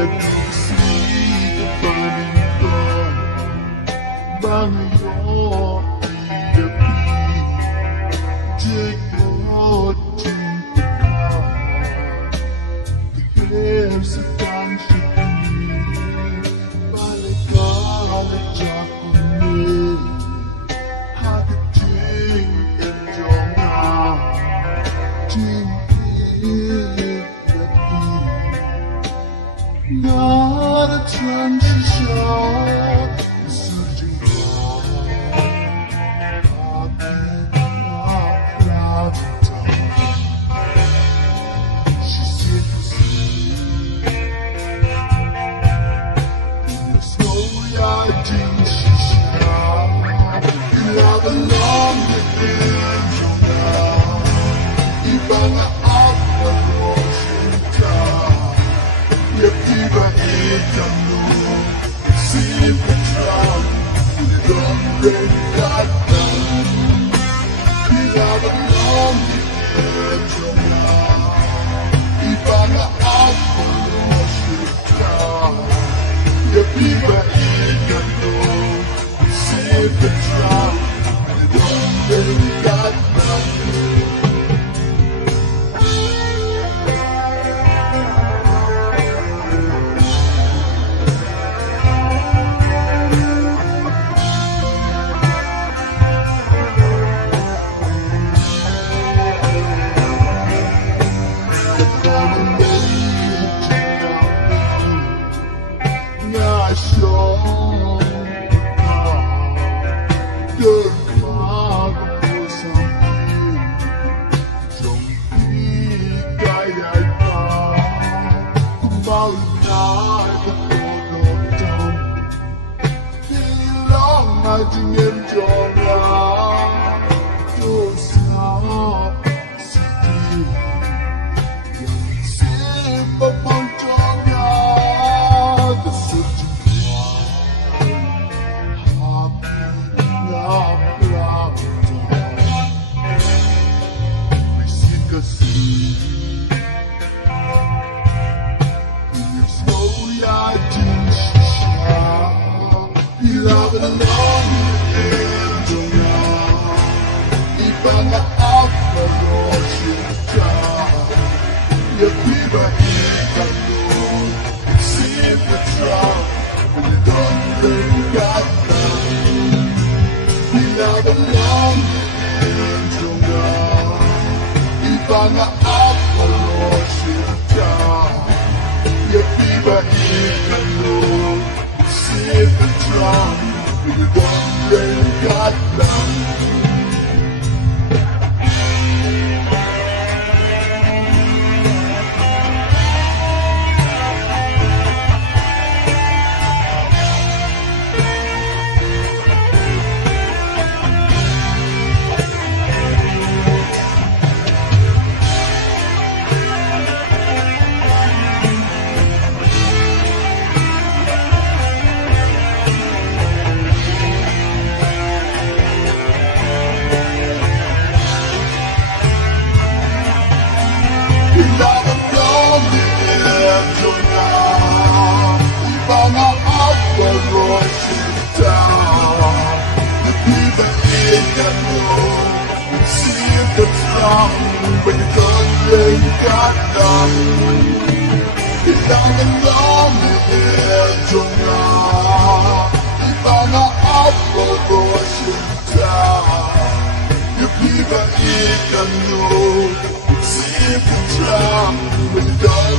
nag-iisip pa nito ba ngayon ay gabi? Jackpot, cinta ka Tigil sa tansyadi Balik-balik siya kuni Hatid ching enjong nga Ching Not a transition, surging She said to see slowly I think she shall love along the angel now Ibang ako Tiba ikanmu simpan di dalam rekatan bila belum dipercaya ibana apa suka ya tiba ikanmu simpan di dalam rekatan Hiding in your life, you're so city. Yang simple montongnya, the searching happy love, risik kasih. You slowly I think shisha, bila belum Ibang apa cinta Ya tiba ikanmu simpan di dalam rekatan Bila belum diinjungnya Ibang apa cinta Ya tiba ikanmu simpan di dalam rekatan Ibang apa cinta Ya tiba ikanmu simpan Berikan rekatan Hilangan dalam ujungnya Ibang apa cinta Ya tiba ikanmu simpan Berikan